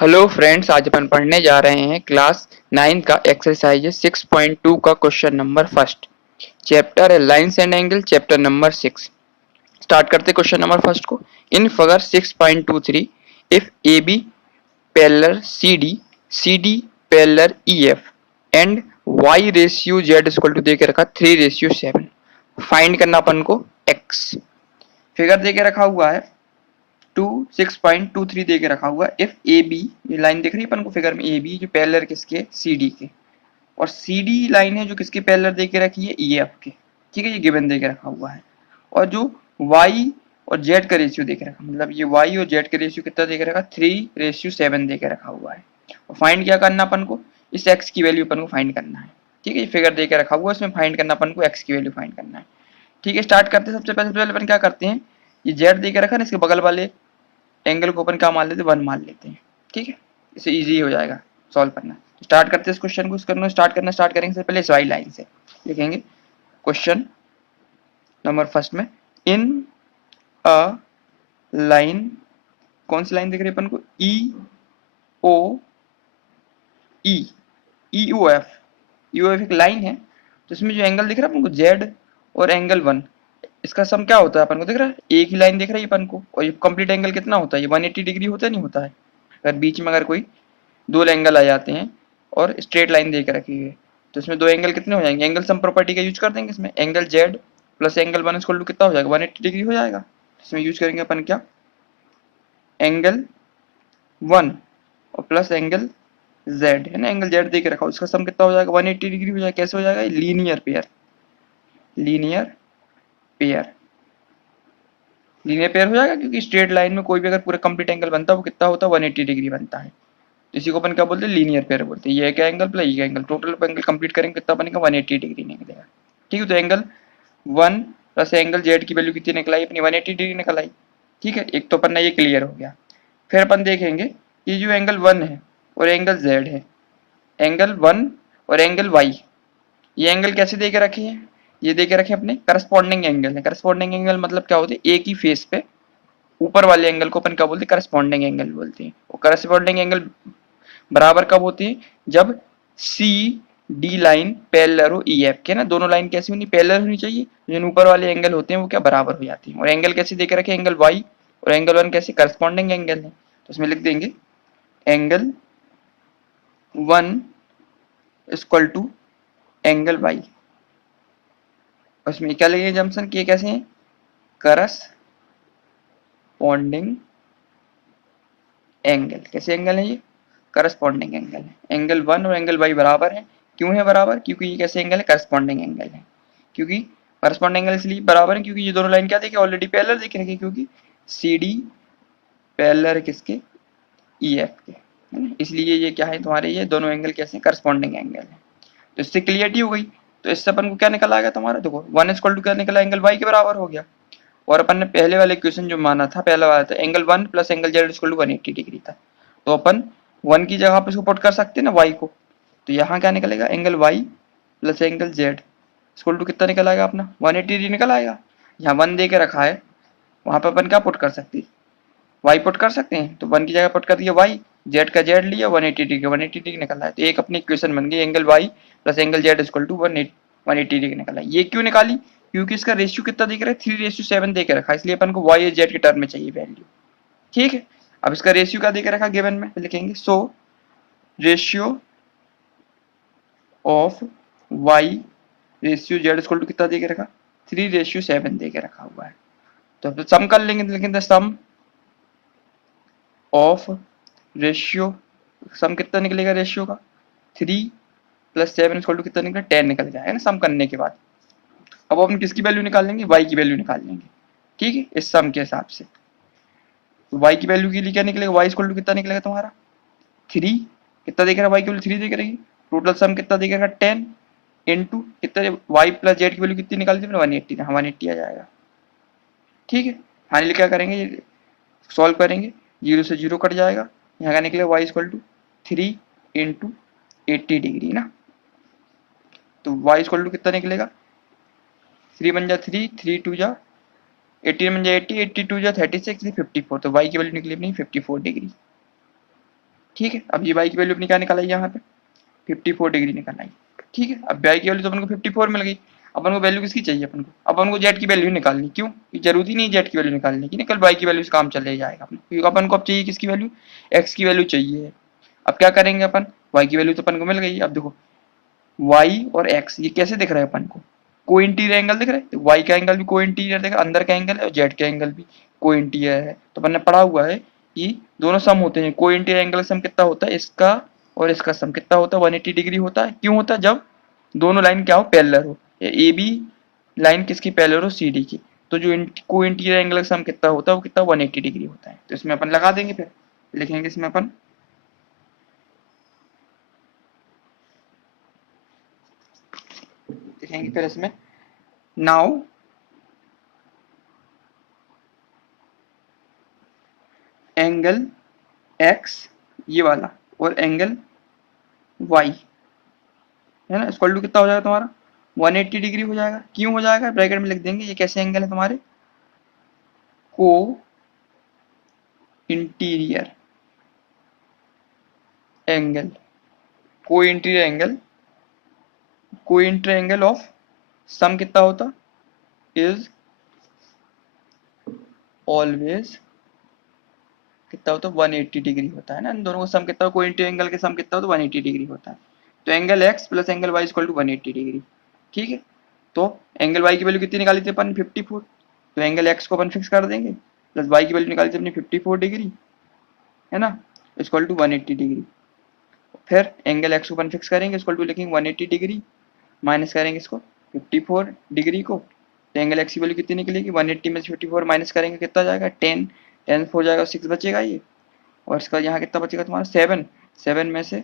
Hello friends, आज अपन पढ़ने जा रहे हैं क्लास 9 का एक्सरसाइज 6.2 का क्वेश्चन नंबर फर्स्ट। चैप्टर है lines and angle, chapter number 6। Start करते क्वेश्चन नंबर फर्स्ट को। In figure 6.23 if A B parallel C D parallel E F and Y ratio Z equal to दे के रखा 3:7। Find करना अपन को x. Figure दे के रखा हुआ है 6.23 दे के रखा हुआ। इफ ए बी, ये लाइन दिख रही है अपन को फिगर में, ए बी जो पैरेलल किसके, सी डी के, और सी डी लाइन है जो किसके पैरेलल दे के रखी है, ई एफ के। ठीक है, ये गिवन दे के रखा हुआ है। और जो वाई और जेड का रेशियो दे के रखा, मतलब ये वाई और जेड का रेशियो कितना दे के रखा, 3:7 दे के रखा हुआ है। और फाइंड क्या करना अपन को, इस एक्स की वैल्यू अपन को फाइंड करना है। ठीक है, ये फिगर दे के रखा हुआ है, इसमें फाइंड करना अपन को एक्स की वैल्यू फाइंड करना है। ठीक है, स्टार्ट करते हैं। सबसे पहले अपन क्या करते हैं, ये जेड दे के रखा ना, इसके बगल वाले एंगल को अपन क्या मान लेते हैं, 1 मान लेते हैं। ठीक है, इससे इजी हो जाएगा सॉल्व करना। स्टार्ट करते हैं इस क्वेश्चन को। स्टार्ट करेंगे से पहले इस वाली लाइन से लिखेंगे क्वेश्चन नंबर फर्स्ट में। इन अ लाइन, कौन सी लाइन दिख रही है अपन को, ई ओ ई, ई ओ एफ। ई ओ एफ एक लाइन है, तो इसमें जो एंगल दिख रहा है अपन को जेड और एंगल 1, इसका सम क्या होता है अपन को दिख रहा है, एक ही लाइन दिख रही है अपन को। और ये कंप्लीट एंगल कितना होता है, ये 180 डिग्री होता है, नहीं होता है। अगर बीच में अगर कोई दो एंगल आ जाते हैं और स्ट्रेट लाइन दे के रखी है, तो इसमें दो एंगल कितने हो जाएंगे, एंगल सम प्रॉपर्टी का यूज कर देंगे इसमें। Angle z plus angle 1 equal to कितना हो जाएगा, 180 डिग्री हो जाएगा। इसमें यूज करेंगे अपन क्या, एंगल 1 और प्लस एंगल जेड है ना, एंगल जेड दे के रखा हो, इसका सम कितना हो जाएगा, 180 डिग्री हो जाएगा। कैसे हो जाएगा, linear pair. Linear pair linear pair हो जाएगा, क्योंकि स्ट्रेट लाइन में कोई भी अगर पूरा कंप्लीट एंगल बनता है वो कितना होता है, 180 डिग्री बनता है। इसी को अपन क्या बोलते हैं, लीनियर पेयर बोलते हैं। ये क्या एंगल प्लस ये एंगल, टोटल एंगल कंप्लीट करेंगे कितना बनेगा, 180 डिग्री निकलेगा। ठीक है, तो एंगल 1 प्लस एंगल जेड की वैल्यू कितनी निकल आई अपनी, 180 डिग्री निकल आई। ठीक है, एक तो अपन ये क्लियर हो गया। फिर अपन देखेंगे कि जो एंगल 1 है और एंगल जेड है, एंगल 1 और एंगल वाई, ये एंगल कैसे दे के रखे हैं, ये दे के रखे अपने करस्पॉन्डिंग एंगल है। करस्पॉन्डिंग एंगल मतलब क्या होते हैं, एक ही फेस पे ऊपर वाले एंगल को अपन क्या बोलते हैं, करस्पॉन्डिंग एंगल बोलते हैं। और करस्पॉन्डिंग एंगल बराबर कब होती है, जब सी डी लाइन पैरेलल हो ई एफ के ना। दोनों लाइन कैसी होनी, पैरेलल होनी चाहिए। जो ऊपर वाले एंगल होते हैं वो क्या बराबर हो जाती हैं। और एंगल कैसे देके रखे, एंगल वाई और एंगल 1 कैसे, करस्पॉन्डिंग एंगल है। तो इसमें लिख देंगे angle 1 equal to angle y. उसमें क्या लगेगा जंक्शन किए, कैसे हैं, करस्पॉन्डिंग एंगल। कैसे एंगल है ये, करस्पॉन्डिंग एंगल है। एंगल 1 और एंगल वाई बराबर है। क्यों है बराबर, क्योंकि ये कैसे एंगल है, करस्पॉन्डिंग एंगल है। क्योंकि करस्पॉन्डिंग एंगल इसलिए बराबर है क्योंकि ये दोनों लाइन क्या देखे, ऑलरेडी पैरेलल देख रखी है। क्योंकि सी डी पैरेलल है किसके, ई एफ के, है ना। इसलिए ये क्या है तुम्हारे, ये दोनों एंगल कैसे, करस्पॉन्डिंग एंगल है। तो इससे क्लियरिटी हो गई। तो इससे अपन को क्या निकल आएगा तुम्हारा, देखो 1 इक्वल टू क्या निकला, एंगल वाई के बराबर हो गया। और अपन ने पहले वाले क्वेश्चन जो माना था, पहला वाला था angle 1 plus angle z equal to 180 degree था। तो अपन 1 की जगह पे इसको पुट कर सकते हैं ना, y को। तो यहाँ क्या निकलेगा, angle y plus angle z equal to कितना निकल आएगा अपना, 180 डिग्री निकल आएगा। यहाँ 1 दे के रखा है, वहां पे अपन क्या पुट कर सकते हैं, y पुट कर सकते हैं। तो 1 की जगह पुट कर दिया y, z का z लिया, 180 डिग्री 180 डिग्री निकल आया। तो एक अपनी इक्वेशन बन गई, angle y plus angle z equal to 180 degree निकल आई। ये क्यों निकाली, क्योंकि इसका रेशियो कितना दिख रहा है, 3:7 दे के रखा है, इसलिए अपन को y और z के टर्म में चाहिए वैल्यू। ठीक है, अब इसका रेशियो क्या दे के रखा गिवन में, लिखेंगे so ratio of y ratio z equal to कितना दे के रखा, 3:7 दे के रखा हुआ है। तो अब सम कर लेंगे, तो लिखेंगे सम ऑफ रेशियो, सम कितना निकलेगा रेशियो का, 3 प्लस 7 इक्वल टू कितना निकला, 10 निकल जाएगा ना सम करने के बाद। अब अपन किसकी वैल्यू निकाल लेंगे, y की वैल्यू निकाल लेंगे। ठीक है, इस सम के हिसाब से y की वैल्यू के लिए क्या निकलेगा, y इक्वल टू कितना निकलेगा तुम्हारा 3, कितना देख रहा है y की वैल्यू 3 देख रही है। टोटल सम कितना देख रहा है 10 इनटू कितना, y प्लस जेड की वैल्यू कितनी निकाली थी, 180, 180 आ जाएगा। ठीक है, फाइनली क्या करेंगे, सॉल्व करेंगे, 0 से 0 कट जाएगा, यहाँ का निकलेगा y equal to 3 into 80 degree ना। तो y इक्वल टू कितना निकलेगा, 3 बन जा 3, 3 2 जा 18 बन जा 80, 80 2 जा 36, 54। तो y की वैल्यू निकली अपनी 54 डिग्री। ठीक है, अब ये y की वैल्यू अपनी क्या निकल आई यहाँ पे 54 डिग्री निकल आई। ठीक है, अब y की वैल्यू तो अपन को 54 मिल गई। अपन को वैल्यू किसकी चाहिए, अपन को z की वैल्यू निकालनी। क्यों, जरूरी नहीं z की वैल्यू निकालने की, निकल y की वैल्यू से काम चले जाएगा अपने, क्योंकि अपन को अब चाहिए किसकी वैल्यू, x की वैल्यू चाहिए। अब क्या करेंगे अपन, y की वैल्यू तो अपन को मिल गई। अब देखो y और x ये कैसे दिख रहा है अपन को, को इंटीरियर एंगल दिख रहा है, तो y का एंगल भी को इंटीरियर दिख रहा है, अंदर का एंगल है, और z का एंगल भी को इंटीरियर है। तो अपन ने पढ़ा हुआ है कि दोनों सम होते हैं, को इंटीरियर एंगल सम कितना होता है, इसका और इसका सम कितना होता है 180 डिग्री होता है। क्यों होता है, जब दोनों लाइन क्या हो, पैरेलल हो, ए बी लाइन किसकी पैरेलल हो, सी डी की। तो जो को इंटीरियर एंगल सम कितना होता है, वो कितना 180 डिग्री होता है। तो इसमें अपन लगा देंगे, फिर लिखेंगे इसमें अपन लिखेंगे फिर इसमें नाउ एंगल x ये वाला और एंगल y है ना, इक्वल टू कितना हो जाएगा तुम्हारा 180 डिग्री हो जाएगा। क्यों हो जाएगा, ब्रैकेट में लिख देंगे ये कैसे एंगल है तुम्हारे, को इंटीरियर एंगल, को इंटीरियर एंगल, को इंटीरियर एंगल ऑफ सम कितना होता, इज ऑलवेज कितना होता है 180 डिग्री होता है ना, इन दोनों का सम कितना, को इंटीरियर एंगल के सम कितना होता है 180 डिग्री होता है। तो angle x plus angle y equal to 180 degree. ठीक है, तो एंगल y की वैल्यू कितनी निकाली थी अपन 54, तो एंगल x को अपन फिक्स कर देंगे, प्लस y की वैल्यू निकाली थी अपनी 54 डिग्री है ना, इक्वल टू 180 डिग्री। फिर एंगल x को अपन फिक्स करेंगे, इक्वल टू लिखेंगे 180 डिग्री, माइनस करेंगे इसको 54 डिग्री को, तो एंगल x की वैल्यू कितनी निकलेगी 180 में से 54 माइनस करेंगे कितना जाएगा 10, 10 हो जाएगा 6 बचेगा ये, और इसका यहाँ कितना बचेगा तुम्हारा 7, 7 में से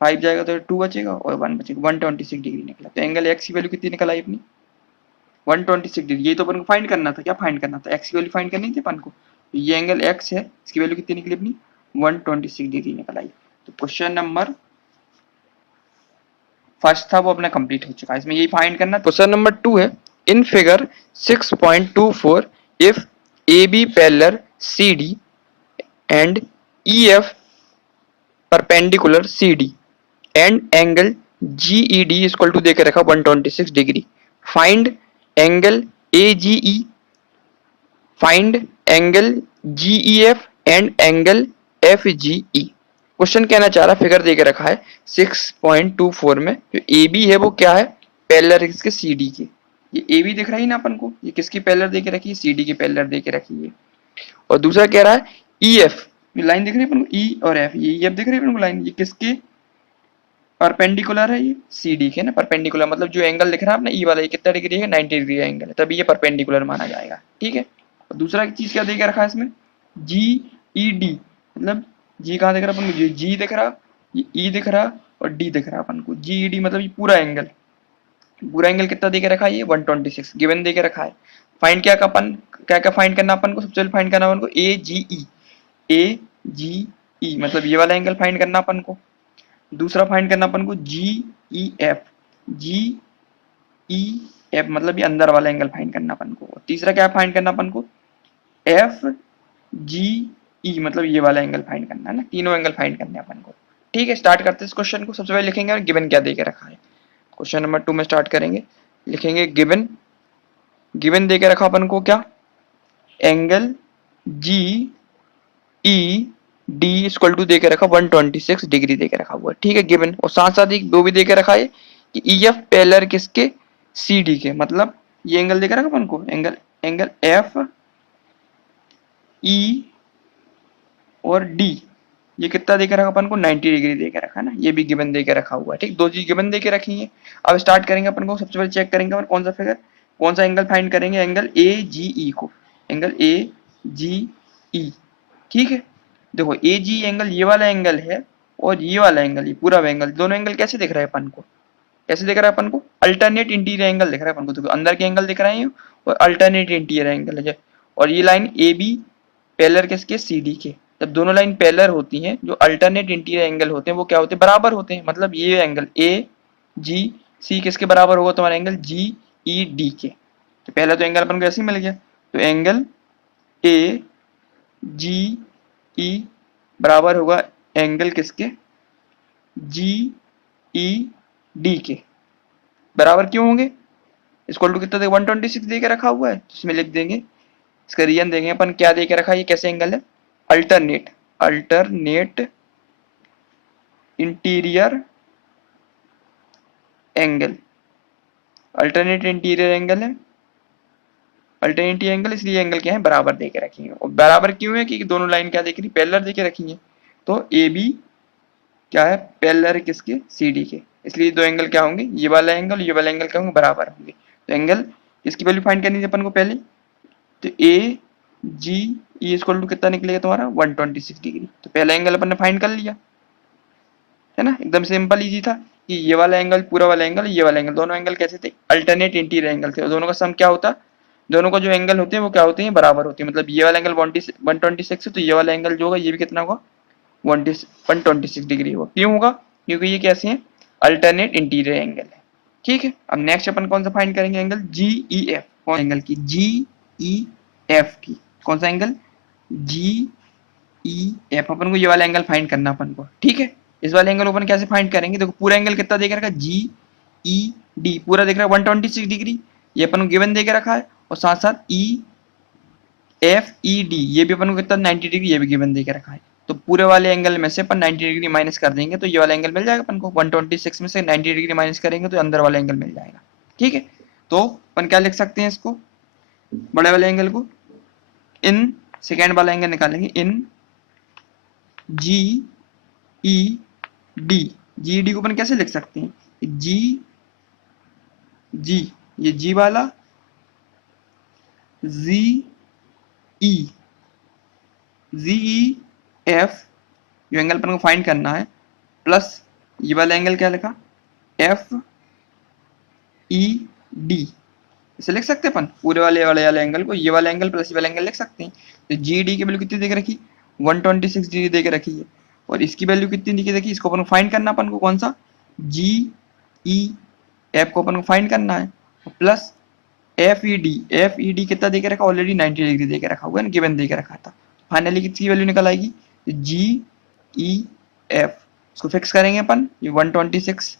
5 जाएगा तो 2 बचेगा और 1 बचेगा, 126 डिग्री निकला। तो एंगल x की वैल्यू कितनी निकल आई अपनी 126 डिग्री। ये तो अपन को फाइंड करना था, क्या फाइंड करना था, x की वैल्यू फाइंड करनी थी अपन को। तो ये एंगल x है, इसकी वैल्यू कितनी निकली अपनी 126 डिग्री निकल आई। तो क्वेश्चन नंबर फर्स्ट था वो अपना कंप्लीट हो चुका है, इसमें यही फाइंड करना। क्वेश्चन नंबर 2 है, in figure 6.24 if A B parallel C D and E F perpendicular C D and angle GED equal to देकर रखा 126 degree, find angle AGE, find angle GEF and angle FGE। Question कहना चाह रहा, figure देके रखा है 6.24 में, जो AB है वो क्या है, पैरेलल किसके CD के। ये AB दिख रही है ना अपन को, ये किसकी पैरेलल देके रखी है, CD की पैरेलल देके रखी है। और दूसरा कह रहा है EF, ये लाइन दिख रही है अपन को, E और F, ये EF दिख रही है अपन को लाइन, ये किसके परपेंडिकुलर है, ये CD के ना, परपेंडिकुलर मतलब जो एंगल दिख रहा है अपना E वाला, ये कितना डिग्री है 90 डिग्री का एंगल है, तभी ये परपेंडिकुलर माना जाएगा। ठीक है, और दूसरा चीज क्या देके रखा है इसमें GED, मतलब G कहाँ दिख रहा है अपन को, G दिख रहा, ये E दिख रहा और D दिख रहा अपन को, GED मतलब ये पूरा एंगल, पूरा एंगल कितना देके रखा है, ये 126 गिवन देके रखा है। फाइंड क्या अपन, क्या क्या फाइंड करना अपन को, सबसे पहले फाइंड करना अपन को AGE मतलब ये वाला एंगल फाइंड करना अपन को। दूसरा फाइंड करना अपन को GEF मतलब ये अंदर वाला एंगल फाइंड करना अपन को। तीसरा क्या फाइंड करना अपन को FGE मतलब ये वाला एंगल फाइंड करना है ना, तीनों एंगल फाइंड करने अपन को। ठीक है, स्टार्ट करते हैं इस क्वेश्चन को। सबसे पहले लिखेंगे गिवन क्या देके रखा है, क्वेश्चन नंबर 2 में स्टार्ट करेंगे, लिखेंगे गिवन, गिवन देके रखा अपन को क्या, एंगल GED इक्वल टू देके रखा 126 डिग्री देके रखा हुआ है। ठीक है, गिवन, और साथ साथ एक वो भी देके रखा है कि EF पैरेलल किसके, CD के, मतलब ये एंगल देके रखा अपन को, एंगल FE और D ये कितना देके रखा अपन को 90 डिग्री देके रखा है ना, ये भी गिवन देके रखा हुआ है। ठीक, दो चीज गिवन देके रखी है। अब स्टार्ट करेंगे अपन को, सबसे पहले चेक करेंगे अपन कौन सा फिगर, कौन सा एंगल फाइंड करेंगे, एंगल AGE को, एंगल AGE। ठीक है, देखो AG एंगल ये वाला एंगल है और ये वाला एंगल, ये पूरा एंगल, दोनों एंगल कैसे दिख रहा है अपन को, कैसे दिख रहा है अपन को, अल्टरनेट इंटीरियर एंगल दिख रहा है अपन को। तो अंदर के एंगल दिख रहे हैं और अल्टरनेट इंटीरियर एंगल है, और ये लाइन AB पैरेलल किसके, CD के। जब दोनों लाइन पैरेलल होती हैं, जो अल्टरनेट इंटीरियर एंगल होते हैं वो क्या होते हैं, बराबर होते हैं। मतलब ये एंगल AGC किसके बराबर होगा, तुम्हारा एंगल GED के। तो पहला तो एंगल अपन को ऐसे ही मिल गया, तो एंगल AGE बराबर होगा एंगल किसके, जी ई डी के बराबर क्यों होंगे, इक्वल टू कितना दे 126 दे के रखा हुआ है, तो इसमें लिख देंगे, इसका रीजन देंगे अपन, क्या दे के रखा है, ये कैसे एंगल है, alternate alternate interior angle, alternate interior angle है, अल्टरनेटिव एंगल, इसलिए एंगल क्या है, बराबर दे के रखेंगे। और बराबर क्यों है, क्योंकि दोनों लाइन क्या देख रही, पैरेलल दे के रखी है, तो ए बी क्या है, पैरेलल किसके, सी डी के, इसलिए दो एंगल क्या होंगे, ये वाला एंगल ये वाला एंगल क्या होंगे, बराबर होंगे। तो एंगल इसकी वैल्यू फाइंड करनी है अपन को पहले, तो ए जी ई इक्वल टू कितना निकलेगा तुम्हारा 126 डिग्री, तो पहला एंगल अपन ने फाइंड कर लिया है ना, एकदम सिंपल इजी था कि ये वाला एंगल पूरा वाला एंगल ये वाला एंगल, दोनों एंगल कैसे थे, अल्टरनेट इंटीरियर एंगल थे, और दोनों का सम क्या होता, दोनों का जो एंगल होते हैं वो क्या होते हैं, बराबर होते हैं, मतलब ये वाला एंगल 126 है, तो ये वाला एंगल जो होगा ये भी कितना होगा, 126 डिग्री होगा। क्यों होगा, क्योंकि ये कैसे है, अल्टरनेट इंटीरियर एंगल है। ठीक है, अब नेक्स्ट अपन कौन सा फाइंड करेंगे, एंगल जी ई एफ, कौन एंगल की, जी ई एफ की, कौन सा एंगल, जी ई एफ, अपन को ये वाला एंगल फाइंड करना अपन को। ठीक है, इस वाले एंगल अपन कैसे फाइंड करेंगे, देखो पूरा एंगल कितना देख रखा है, जी ई डी पूरा देख रहा है 126 डिग्री, ये अपन को गिवन दे के रखा है, और साथ साथ ई एफ ई डी ये भी अपन को कितना 90 डिग्री ये भी गिवन दे के रखा है, तो पूरे वाले एंगल में से अपन 90 डिग्री माइनस कर देंगे, तो ये वाला एंगल मिल जाएगा अपन को, 126 में से 90 डिग्री माइनस करेंगे तो अंदर वाला एंगल मिल जाएगा। ठीक है, तो अपन क्या लिख सकते हैं इसको, बड़े वाले एंगल को, इन सेकेंड वाला एंगल निकालेंगे, इन जी ई डी, जी डी को अपन कैसे लिख सकते हैं, जी जी ये जी वाला, जी ई जी ई एफ जो एंगल अपन को फाइंड करना है, प्लस ये वाला एंगल क्या लिखा, एफ ई डी, इसे लिख सकते हैं अपन पूरे वाले वाले एंगल को, ये वाला एंगल प्लस ये वाला एंगल लिख सकते हैं। तो जी डी की वैल्यू कितनी दे के रखी, 126 डिग्री दे के रखी है, और इसकी वैल्यू कितनी दी के देखी, इसको अपन को फाइंड करना, अपन को कौन सा, जी ई एफ को अपन को फाइंड करना है, प्लस एफ ई डी कितना दे के रखा, ऑलरेडी 90 डिग्री दे के रखा हुआ है, गिवन दे के रखा था, फाइनली कितनी वैल्यू निकल आएगी, जी ई एफ, इसको फिक्स करेंगे अपन, ये 126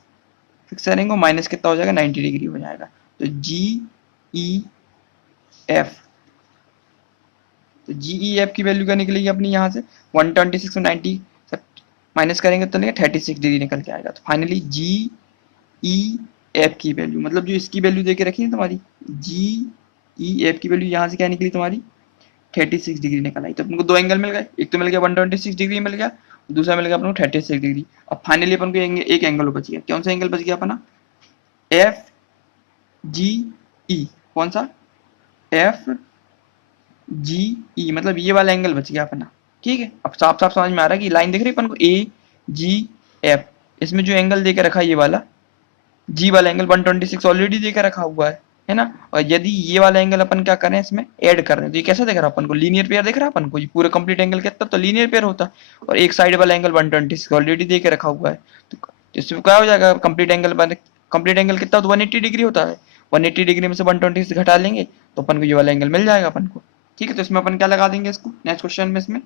फिक्स करेंगे, माइनस कितना हो जाएगा 90 डिग्री हो जाएगा, तो जी ई एफ, तो जी ई एफ की वैल्यू क्या निकलेगी अपनी यहाँ से 126 में 90 माइनस करेंगे तो निकलेगा 36 डिग्री निकल के आएगा, तो फाइनली जी ई एफ की वैल्यू, मतलब जो इसकी वैल्यू देके रखी है तुम्हारी, जी ई एफ की वैल्यू यहाँ से क्या निकली तुम्हारी 36 डिग्री निकल आई। तो अपने को दो एंगल मिल गए, एक तो मिल गया 126 डिग्री मिल गया, दूसरा मिल गया अपन को 36 डिग्री। अब फाइनली अपन को एक एंगल बच गया, कौन सा एंगल बच गया अपना, एफ जी ई, कौन सा, एफ जी ई, मतलब ये वाला एंगल बच गया अपना। ठीक है, अब साफ साफ समझ में आ रहा है कि लाइन दिख रही है अपन को, ए जी एफ, इसमें जो एंगल देकर रखा है ये वाला जी वाला एंगल 126 ऑलरेडी देकर रखा हुआ है ना, और यदि ये वाला एंगल अपन क्या करें इसमें ऐड कर रहे हैं, तो ये कैसा दिख रहा है अपन को, लीनियर पेयर दिख रहा है अपन को, ये पूरा कंप्लीट एंगल कितना, तो लीनियर पेयर होता, और एक साइड वाला एंगल 126 ऑलरेडी देके रखा हुआ है, तो इसमें क्या हो जाएगा, कंप्लीट एंगल बने, कंप्लीट एंगल कितना, तो 180 डिग्री होता है, 180 डिग्री में से 126 घटा लेंगे तो अपन को ये वाला एंगल मिल जाएगा अपन को। ठीक है, तो इसमें अपन क्या लगा देंगे, इसको नेक्स्ट क्वेश्चन में इसमें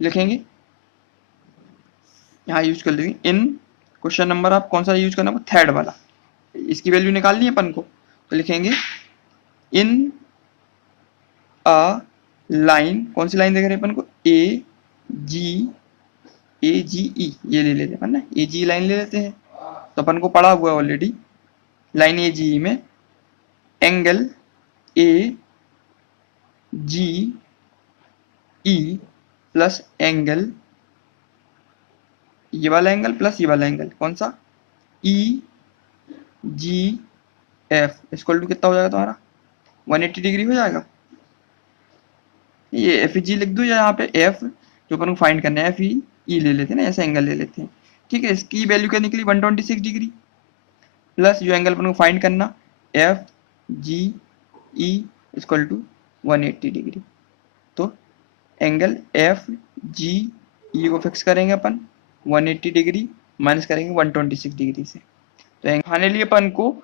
लिखेंगे, यहाँ यूज कर लेंगे, इन क्वेश्चन नंबर आप कौन सा यूज करना, थर्ड वाला, इसकी वैल्यू निकालनी है अपन को, तो लिखेंगे इन अ लाइन, कौन सी लाइन देख रहे हैं अपन को, ए जी ई, ये ले लेते हैं ना, ए जी लाइन ले लेते हैं, तो अपन को पढ़ा हुआ है ऑलरेडी, लाइन ए जी में angle A G E plus angle, ये वाला एंगल प्लस ये वाला एंगल, कौन सा, E G F equal to कितना हो जाएगा तुम्हारा 180 डिग्री हो जाएगा, ये एफ जी लिख दो, या यहाँ पे एफ जो अपन को फाइंड करना है एफ ई ले लेते हैं ना, ऐसा एंगल ले लेते हैं। ठीक है, इसकी वैल्यू क्या निकली 126 डिग्री, प्लस जो एंगल अपन को फाइंड करना F G E equal to 180 degree, तो एंगल एफ जी ई को फिक्स करेंगे अपन 180 डिग्री माइनस करेंगे 126 डिग्री से, तो फाइनली अपन को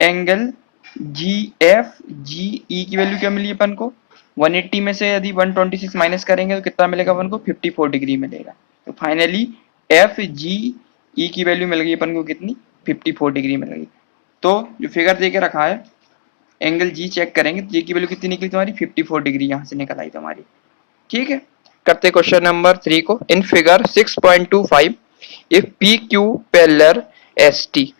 एंगल जी एफ जी ई की वैल्यू क्या मिली अपन को, 180 में से यदि 126 माइनस करेंगे तो कितना मिलेगा अपन को 54 डिग्री मिलेगा। तो फाइनली एफ जी ई की वैल्यू मिल गई अपन को कितनी, 54 डिग्री मिल गई। तो जो फिगर दे के रखा है एंगल जी चेक करेंगे, जी की वैल्यू कितनी निकली तुम्हारी, 54 डिग्री यहाँ से निकल आई तुम्हारी। ठीक है, करते क्वेश्चन नंबर 3 को। In figure 6.25 if P Q parallel S T,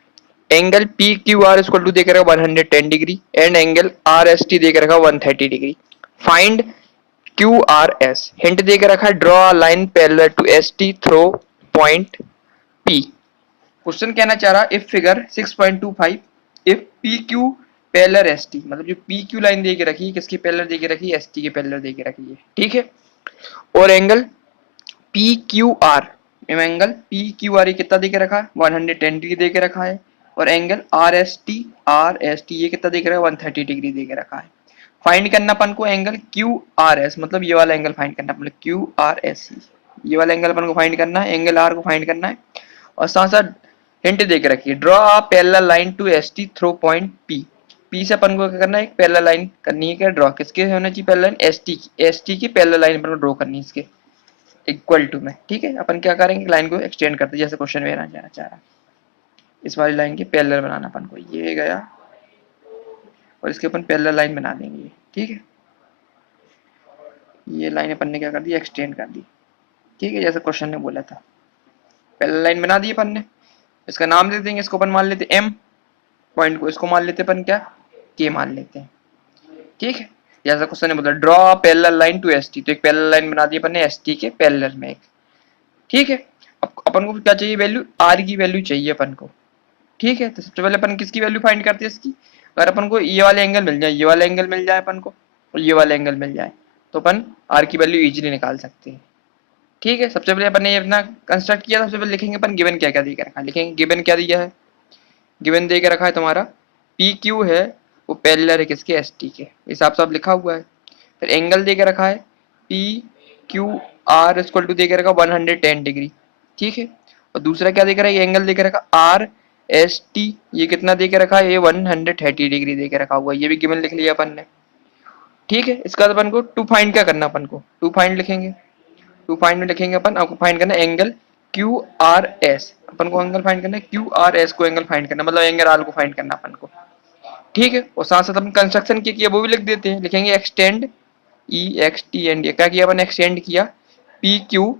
angle P Q R equal to देकर 110 degree and angle R S T देकर 130 degree, find Q R S. Hint देकर रखा है draw a line parallel to S T through point P. Question कहना चाह रहा if figure 6.25 if P Q parallel S T, मतलब जो P Q line दे के रखी है किसके पैरेलल दे के रखी है, एस टी के पैरेलल दे के रखी है। ठीक है, और angle P Q are, angle P Q are कितना दे के रखा है, 110 डिग्री दे के रखा है। और एंगल आर एस टी ये कितना दे के रखा है, 130 डिग्री दे के रखा है। फाइंड करना अपन को एंगल क्यू आर एस, मतलब ये वाला एंगल फाइंड करना, मतलब क्यू आर एस, ये वाला एंगल अपन को फाइंड करना है, एंगल आर को फाइंड करना है। और साथ साथ हिंट दे के रखिए draw a parallel line to S T through point P. P से अपन को क्या करना है, एक पैरेलल लाइन करनी है, क्या ड्रॉ किसके होना चाहिए, पैरेलल लाइन एस टी की, एस टी की पैरेलल लाइन अपन को ड्रॉ करनी है इसके इक्वल टू में। ठीक है, अपन क्या करेंगे, लाइन को एक्सटेंड करते जैसे क्वेश्चन में जाना चाह रहा है, इस वाली लाइन की पैरेलल बनाना अपन को, ये गया और इसके अपन पैरेलल लाइन बना देंगे। ठीक है, ये लाइन अपन ने क्या कर दी, एक्सटेंड कर दी। ठीक है, जैसे क्वेश्चन ने बोला था, पैरेलल लाइन बना दी अपन ने, इसका नाम दे देंगे, इसको अपन मान लेते एम, पॉइंट को इसको मान लेते अपन क्या, के मान लेते हैं। ठीक है, जैसा क्वेश्चन ने बोला draw parallel line to S T, तो एक पैरेलल लाइन बना दी अपन ने एस टी के पैरेलल में एक। ठीक है, अब अपन को क्या चाहिए, वैल्यू आर की वैल्यू चाहिए अपन को। ठीक है, तो सबसे पहले अपन किसकी वैल्यू फाइंड करते हैं इसकी, अगर अपन को ये वाले एंगल मिल जाए, ये वाला एंगल मिल जाए अपन को और ये वाला एंगल मिल जाए, तो अपन आर की वैल्यू इजीली निकाल सकते हैं। ठीक है, सबसे पहले अपन ने ये अपना कंस्ट्रक्ट किया, सबसे पहले लिखेंगे अपन गिवन क्या क्या दिया रखा है, लिखेंगे गिवन क्या दिया है, गिवन दे के रखा है तुम्हारा पी क्यू है वो पैरेलल है किसके, एस टी के हिसाब से लिखा हुआ है। फिर एंगल दे के रखा है P Q R equal to दे के रखा 110 डिग्री। ठीक है, और दूसरा क्या दे के रखा है, ये एंगल दे के रखा आर एस टी, ये कितना दे के रखा है, ये 130 डिग्री दे के रखा हुआ है, ये भी गिवन लिख लिया अपन ने। ठीक है, इसका अपन को टू फाइंड क्या करना, अपन को टू फाइंड लिखेंगे, टू फाइंड में लिखेंगे अपन, आपको फाइंड करना है एंगल क्यू आर एस, अपन को एंगल फाइंड करना है क्यू आर एस को एंगल फाइंड करना, मतलब एंगल आर को फाइंड करना अपन को। ठीक है, और साथ साथ अपन कंस्ट्रक्शन किया वो भी लिख देते हैं, लिखेंगे extend E x T and, क्या किया अपन, एक्सटेंड किया पी क्यू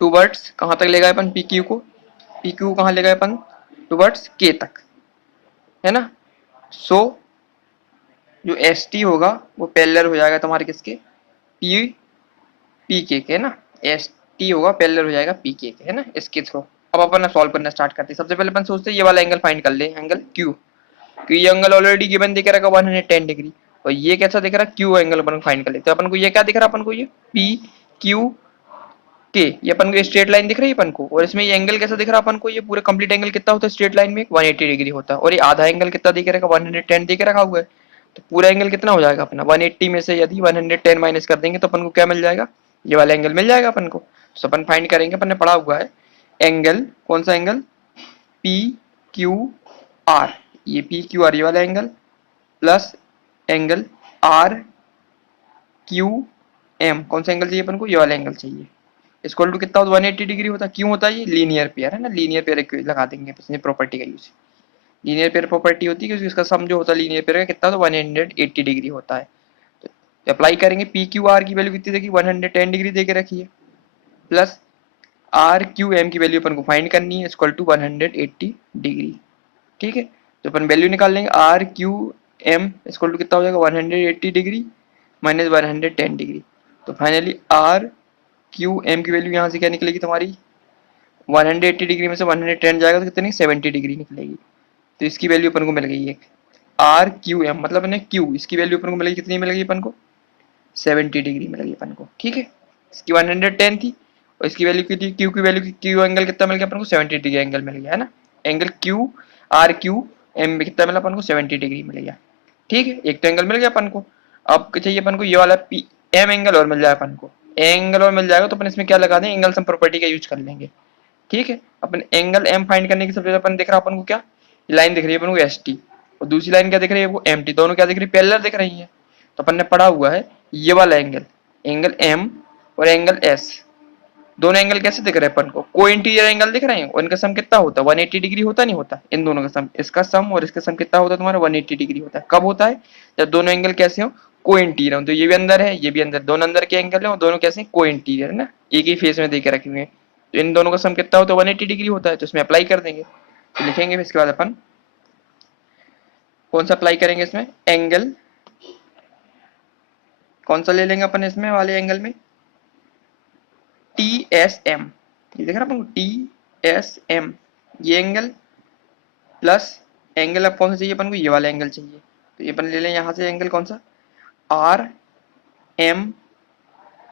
टूवर्ड्स, कहाँ तक ले गए अपन पी क्यू को, पी क्यू कहाँ ले गए अपन, टूवर्ड्स के तक, है ना। सो जो एस टी होगा वो पैरेलल हो जाएगा तुम्हारे किसके, पी पी के, है ना, एस टी होगा पैरेलल हो जाएगा पी के, है ना, इसके थ्रू। अब अपन सॉल्व करना स्टार्ट करते हैं। सबसे पहले अपन सोचते हैं ये वाला एंगल फाइंड कर ले, एंगल क्यू, क्योंकि ये एंगल ऑलरेडी गिवन दिख रहा है 110 डिग्री, और ये कैसा दिख रहा है, क्यू एंगल अपन फाइंड कर लेते हैं। अपन को ये क्या दिख रहा है, अपन को ये पी क्यू के, ये अपन को स्ट्रेट लाइन दिख रही है अपन को, और इसमें ये एंगल कैसा दिख रहा है अपन को, ये पूरे कंप्लीट एंगल कितना होता है स्ट्रेट लाइन में, 180 डिग्री होता है, और ये आधा एंगल कितना दिख रहा है, 110 दिख रखा हुआ है। तो पूरा एंगल कितना हो जाएगा अपना, 180 में से यदि 110 माइनस कर देंगे तो अपन को क्या मिल जाएगा, ये वाला एंगल मिल जाएगा अपन को। तो अपन फाइंड करेंगे, अपन ने पढ़ा हुआ है एंगल, कौन सा एंगल, पी क्यू आर, ये पी क्यू आर ये वाला angle plus angle R Q M, कौन सा एंगल चाहिए अपन को, ये वाला एंगल चाहिए, इक्वल टू कितना होता है, 180 डिग्री होता है। क्यों होता है, ये लीनियर पेयर है ना, लीनियर पेयर लगा देंगे इसमें प्रॉपर्टी का यूज, लीनियर पेयर प्रॉपर्टी होती है क्योंकि इसका सम जो होता है लीनियर पेयर का कितना, तो 180 डिग्री होता है। तो अप्लाई करेंगे, पी क्यू आर की वैल्यू कितनी देखी, 110 डिग्री दे के रखी है, प्लस आर क्यू एम की वैल्यू अपन को फाइंड करनी है, इक्वल टू 180 डिग्री। ठीक है, तो अपन वैल्यू निकाल लेंगे, R Q M equal to कितना हो जाएगा, 180 डिग्री माइनस 110 डिग्री। तो फाइनली आर क्यू एम की वैल्यू यहाँ से क्या निकलेगी तुम्हारी, 180 डिग्री में से 110 जाएगा तो कितनी, 70 डिग्री निकलेगी। तो इसकी वैल्यू अपन को मिल गई एक, आर क्यू एम मतलब अपने क्यू, इसकी वैल्यू अपन को मिलेगी कितनी, मिलेगी अपन को 70 डिग्री मिलेगी अपन को। ठीक है, इसकी 110 थी और इसकी वैल्यू कितनी, क्यू की वैल्यू, क्यू एंगल कितना मिल गया अपन को, 70 डिग्री एंगल मिल गया, है ना। Angle Q R Q M में कितना मिला अपन को, 70 डिग्री मिल गया। ठीक है, एक तो एंगल मिल गया अपन को, अब चाहिए अपन को ये वाला पी एम एंगल और मिल जाए अपन को, एंगल और मिल जाएगा तो अपन इसमें क्या लगा दें, एंगल सम प्रॉपर्टी का यूज कर लेंगे। ठीक है, अपन एंगल एम फाइंड करने की सबसे पहले अपन दिख रहा है अपन को क्या, लाइन दिख रही है अपन को एस टी, और दूसरी लाइन क्या दिख रही है वो एम टी, दोनों क्या दिख रही है, पैरेलल दिख रही है। तो अपन ने पढ़ा हुआ है ये वाला एंगल, एंगल एम और एंगल एस दोनों एंगल कैसे दिख रहे हैं अपन को, को इंटीरियर एंगल दिख रहे हैं, और इनका सम कितना होता है 180 डिग्री होता नहीं होता, इन दोनों का सम, इसका सम और इसका सम कितना होता है तुम्हारा 180 डिग्री होता है। कब होता है, जब दोनों एंगल कैसे हो, को इंटीरियर हो, तो ये भी अंदर है ये भी अंदर, दोनों अंदर के एंगल है, दोनों कैसे को इंटीरियर है ना, एक ही फेस में देके रखे हुए हैं, तो इन दोनों का सम कितना होता है 180 डिग्री होता है, तो इसमें अप्लाई कर देंगे, तो लिखेंगे फिर इसके बाद अपन कौन सा अप्लाई करेंगे इसमें, एंगल कौन सा ले लेंगे अपन इसमें वाले एंगल में, टी एस एम, ये देख रहा अपन टी एस एम, ये एंगल प्लस एंगल अब कौन सा चाहिए अपन को, ये वाला एंगल चाहिए, तो ये अपन ले लें यहाँ से एंगल कौन सा, आर एम,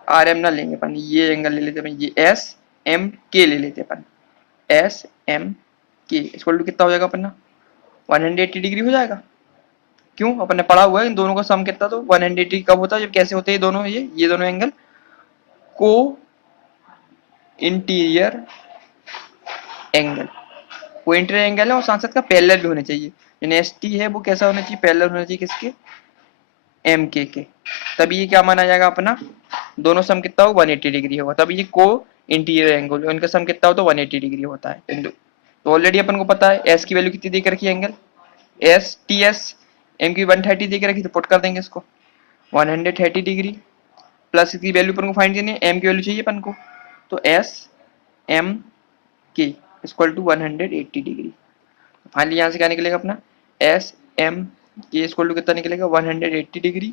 आर एम ना लेंगे अपन, ये एंगल ले लेते अपन, ये एस एम के ले लेते अपन, एस एम के इसको कितना हो जाएगा अपन ना 180 डिग्री हो जाएगा। क्यों, अपन ने पढ़ा हुआ है इन दोनों का सम कितना, तो 180 डिग्री कब होता है, जब कैसे होते हैं दोनों, ये दोनों एंगल को इंटीरियर एंगल, वो इंटीरियर एंगल है और साथ साथ का पैरेलल भी होने चाहिए, यानी एस टी है वो कैसा होना चाहिए, पैरेलल होना चाहिए किसके, एम के, तभी ये क्या माना जाएगा अपना, दोनों सम कितना हो 180 डिग्री होगा, तभी ये को इंटीरियर एंगल, इनका सम कितना हो तो 180 डिग्री होता है। तो ऑलरेडी अपन को पता है एस की वैल्यू कितनी देकर रखी है, angle S T S, M की 130 देकर रखी, तो पुट कर देंगे इसको 130 डिग्री, प्लस इसकी वैल्यू अपन को फाइंड करनी है, एम की वैल्यू चाहिए अपन को, तो एस एम के इक्वल टू 180 डिग्री, फाइनली यहाँ से क्या निकलेगा अपना, एस एम के इक्वल टू कितना निकलेगा 180 डिग्री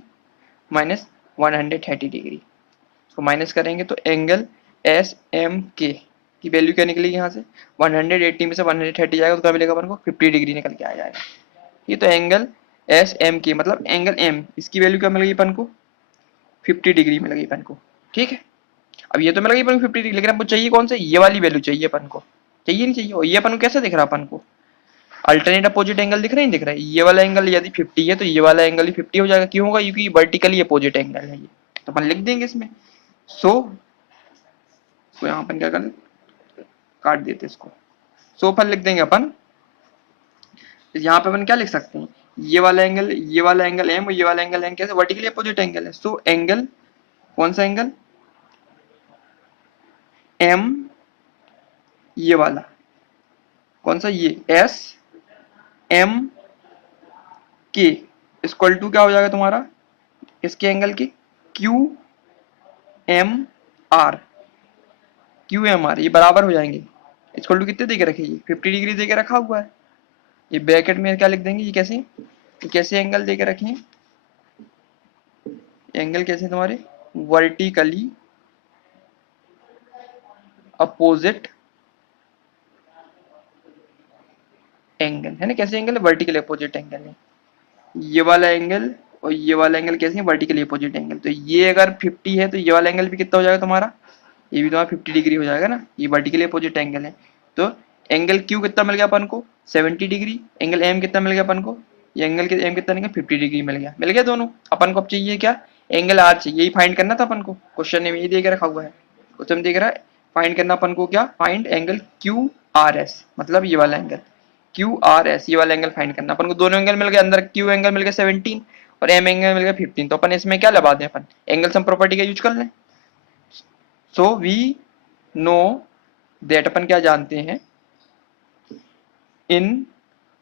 माइनस 130 डिग्री, इसको माइनस करेंगे तो एंगल एस एम के की वैल्यू क्या निकलेगी यहाँ से, 180 में से 130 जाएगा तो क्या मिलेगा अपन को 50 डिग्री निकल के आ जाएगा। ये तो एंगल एस एम के मतलब एंगल एम, इसकी वैल्यू क्या मिल गई अपन को 50 डिग्री मिल गई अपन को, ठीक है। अब ये तो मिल गई अपन को 50 डिग्री, लेकिन हमको चाहिए कौन सा, ये वाली वैल्यू चाहिए अपन को, चाहिए नहीं चाहिए, और ये अपन को कैसे दिख रहा है अपन को, अल्टरनेट अपोजिट एंगल दिख रहा है, दिख रहा है, ये वाला एंगल यदि 50 है तो ये वाला एंगल भी 50 हो जाएगा, क्यों होगा, क्योंकि वर्टिकली अपोजिट एंगल है ये, तो अपन लिख देंगे इसमें, सो तो यहाँ अपन क्या कर काट देते इसको, सो अपन लिख देंगे अपन, यहाँ पे अपन क्या लिख सकते हैं, ये वाला एंगल एम और ये वाला एंगल एम कैसे वर्टिकली अपोजिट एंगल है, सो एंगल कौन सा एंगल एम, ये वाला कौन सा, ये एस एम के इक्वल टू क्या हो जाएगा तुम्हारा, इसके एंगल के Q M R, Q M R ये बराबर हो जाएंगे, इक्वल टू कितने देके रखे, ये 50 डिग्री देके रखा हुआ है, ये ब्रैकेट में क्या लिख देंगे, ये कैसे एंगल देके रखे हैं, एंगल कैसे तुम्हारे वर्टिकली अपोजिट एंगल है ना, कैसे एंगल है वर्टिकली अपोजिट एंगल है, ये वाला एंगल और ये वाला एंगल कैसे है वर्टिकली अपोजिट एंगल, तो ये अगर 50 है तो ये वाला एंगल भी कितना हो जाएगा तुम्हारा, ये भी तुम्हारा 50 डिग्री हो जाएगा ना, ये वर्टिकली अपोजिट एंगल है, तो एंगल क्यू कितना मिल गया अपन को 70 डिग्री, एंगल एम कितना मिल गया अपन को, ये एंगल एम कितना निकला 50 डिग्री मिल गया दोनों, अपन को अब चाहिए क्या, एंगल आर चाहिए, यही फाइंड करना था अपन को, क्वेश्चन में ये दे के रखा हुआ है, क्वेश्चन देख रहा है फाइंड करना अपन को क्या, find angle Q R S, मतलब ये वाला एंगल क्यू आर एस, ये वाला एंगल फाइंड करना, अपन को दोनों एंगल मिल गए, अंदर क्यू एंगल मिल गया 17 और एम एंगल मिल गया 15, तो अपन इसमें क्या लगा दें, अपन एंगल सम प्रॉपर्टी का यूज कर लें, सो वी नो दैट, अपन क्या जानते हैं, इन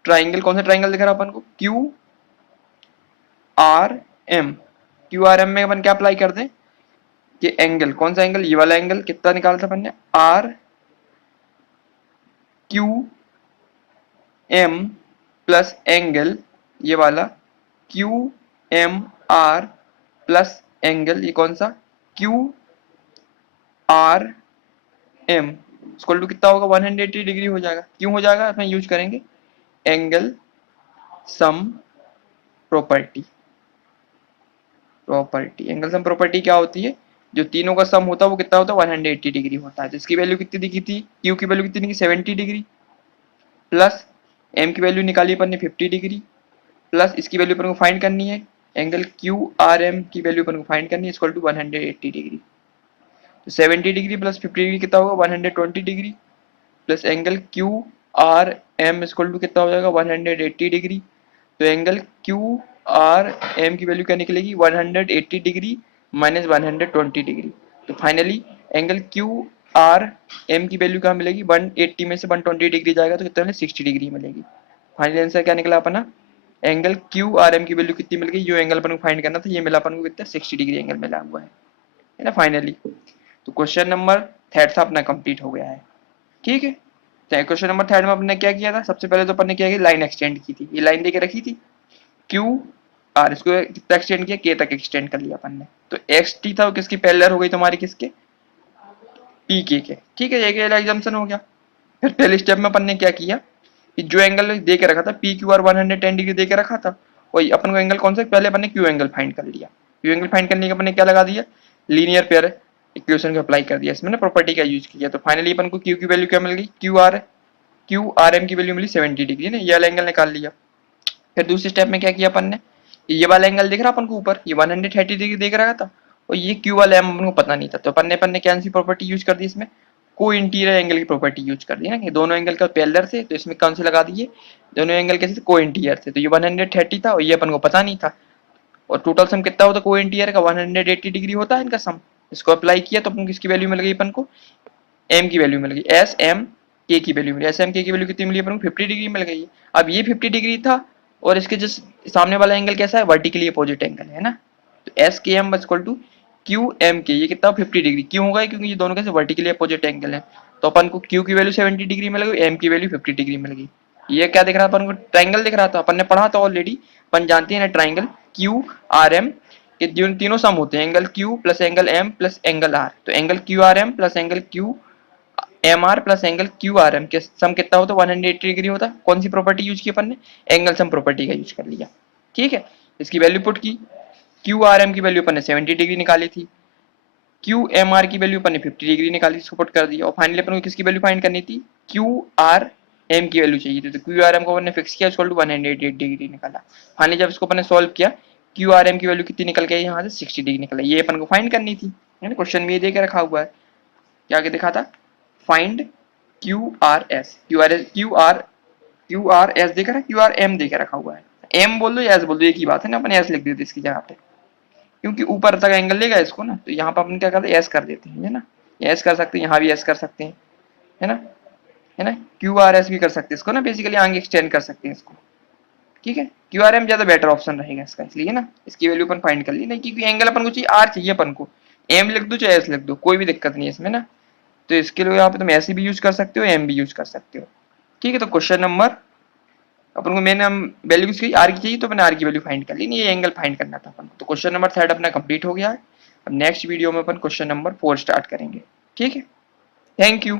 ट्राइंगल कौन सा ट्राइंगल दिख रहा है अपन को, Q R M, Q R M में अपन क्या अप्लाई कर दें कि एंगल कौन सा एंगल, ये वाला एंगल कितना निकाला था अपन ने, R Q M plus angle ये वाला Q M R plus angle ये कौन सा Q R M equal to कितना होगा 180 डिग्री हो जाएगा, क्यों हो जाएगा, अपने यूज करेंगे angle sum property, angle sum property क्या होती है, जो तीनों का सम होता है वो कितना होता है 180 डिग्री होता है, जिसकी वैल्यू कितनी दिखी थी, क्यू की वैल्यू कितनी दिखी 70 डिग्री, प्लस एम की वैल्यू निकाली अपन ने 50 डिग्री, प्लस इसकी वैल्यू अपन को फाइंड करनी है, एंगल क्यू आर एम की वैल्यू अपन को फाइंड करनी है इक्वल टू 180 डिग्री, तो 70 डिग्री प्लस 50 डिग्री कितना होगा 120 degree, plus angle Q R M equal to कितना हो जाएगा 180 डिग्री, तो एंगल क्यू आर एम की वैल्यू क्या निकलेगी 180 डिग्री माइनस 120 डिग्री, तो finally angle Q R M की वैल्यू कहाँ मिलेगी, 180 में से 120 डिग्री जाएगा तो कितना मिलेगी, 60 डिग्री मिलेगी। फाइनल आंसर क्या निकला अपना, एंगल क्यू आर एम की वैल्यू कितनी मिल गई, जो एंगल अपन को फाइंड करना था ये मिला अपन को कितना, 60 डिग्री एंगल मिला हुआ है ना फाइनली। तो क्वेश्चन नंबर थर्ड था अपना कंप्लीट हो गया है। ठीक है, क्वेश्चन नंबर थर्ड में अपने क्या किया था, सबसे पहले तो अपन ने क्या किया, लाइन एक्सटेंड की थी, ये लाइन देके रखी थी क्यू आर, इसको कितना एक्सटेंड किया, के तक एक्सटेंड कर लिया अपन ने। तो एक्स टी था वो किसकी पैरेलल हो गई तुम्हारी, किसके, पी के। ठीक है, ये एग्जाम्पशन हो गया। फिर पहले स्टेप में अपन ने क्या किया कि जो एंगल दे के रखा था पी क्यू आर 110 डिग्री दे के रखा था, वही अपन को एंगल कौन सा, पहले अपन ने क्यू एंगल फाइंड कर लिया। क्यू एंगल फाइंड करने के अपन ने क्या लगा दिया, लीनियर पेयर इक्वेशन को अप्लाई कर दिया, इसमें ना प्रॉपर्टी का यूज किया। तो फाइनली अपन को क्यू की वैल्यू क्या मिल गई, क्यू आर एम की वैल्यू मिली 70 डिग्री ने, ये वाला एंगल निकाल लिया। फिर दूसरे स्टेप में क्या किया अपन ने, ये वाला एंगल दिख रहा अपन को ऊपर, ये 130 डिग्री देख रहा था, और ये क्यू वाला एम अपन को पता नहीं था, तो अपन ने कौन सी प्रॉपर्टी यूज कर दी इसमें, को इंटीरियर एंगल की प्रॉपर्टी यूज कर दी ना, कि दोनों एंगल का पैरेलल थे तो इसमें कौन से लगा दिए, दोनों एंगल कैसे थे, को इंटीरियर थे। तो ये 130 था और ये अपन को पता नहीं था, और टोटल सम कितना होता है को इंटीरियर का, 180 डिग्री होता है इनका सम। इसको अप्लाई किया तो अपन किसकी वैल्यू मिल गई, अपन को एम की वैल्यू मिल गई, एस एम के की वैल्यू मिली, एस एम के की वैल्यू कितनी मिली अपन को, 50 डिग्री मिल गई। अब ये 50 डिग्री था और इसके जस्ट सामने वाला एंगल कैसा है, वर्टिकली अपोजिट एंगल है ना, तो S K M equal to Q M K, ये कितना 50 डिग्री क्यों होगा, क्योंकि ये दोनों कैसे वर्टिकली अपोजिट एंगल है। तो अपन को क्यू की वैल्यू 70 डिग्री मिल गई, एम की वैल्यू 50 डिग्री मिल गई। ये क्या दिख रहा था अपन को, ट्राइंगल दिख रहा था, अपन ने पढ़ा था ऑलरेडी, अपन जानते हैं ना ट्राइंगल क्यू आर एम के तीनों सम होते हैं, angle Q plus angle M plus angle R. तो angle Q R M plus angle Q M R plus angle Q R M के सम कितना होता है, 180 डिग्री होता है। कौन सी प्रॉपर्टी यूज की अपन ने, एंगल सम प्रॉपर्टी का यूज कर लिया। ठीक है, इसकी वैल्यू पुट की, क्यू आर एम की वैल्यू अपन ने 70 डिग्री निकाली थी, क्यू एम आर की वैल्यू अपन ने 50 डिग्री निकाली, इसको पुट कर दिया, और फाइनली अपन को किसकी वैल्यू फाइंड करनी थी, क्यू आर एम की वैल्यू चाहिए थी। तो क्यू आर एम को अपन ने फिक्स किया, इक्वल टू 180 डिग्री निकाला। फाइनली जब इसको अपन ने सॉल्व किया, क्यू आर एम की वैल्यू कितनी निकल गई, यहाँ से 60 डिग्री निकला। ये अपन को फाइंड करनी थी, है ना, क्वेश्चन में ये दे के रखा हुआ है, क्या आगे दिखा था, find Q R S, Q R S देकर रखा, क्यू आर एम देकर रखा हुआ है, एम बोल दो या एस बोल दो एक ही बात है ना, अपन एस लिख देते इसकी जगह पे, क्योंकि ऊपर तक एंगल लेगा इसको ना, तो यहाँ पर अपन क्या करते हैं, एस कर देते हैं, है ना, एस कर सकते हैं, यहाँ भी एस कर सकते हैं, है ना, क्यू आर एस भी कर सकते हैं इसको ना, बेसिकली आगे एक्सटेंड कर सकते हैं इसको। ठीक है, क्यू आर एम ज्यादा बेटर ऑप्शन रहेगा इसका, इसलिए ना इसकी वैल्यू अपन फाइंड कर ली नहीं, क्योंकि एंगल अपन को चाहिए आर चाहिए अपन को, एम लिख दो चाहे एस लिख दो, कोई भी दिक्कत नहीं है इसमें ना। तो इसके लिए यहाँ पे तुम ऐसे भी यूज कर सकते हो, एम भी यूज कर सकते हो। ठीक है, तो क्वेश्चन नंबर अपन को मैंने वैल्यू किसकी आर की चाहिए, तो मैंने आर की वैल्यू फाइंड कर ली, नहीं ये एंगल फाइंड करना था अपन को। तो क्वेश्चन नंबर थर्ड अपना कंप्लीट हो गया है। अब नेक्स्ट वीडियो में अपन क्वेश्चन नंबर 4 स्टार्ट करेंगे। ठीक है, थैंक यू।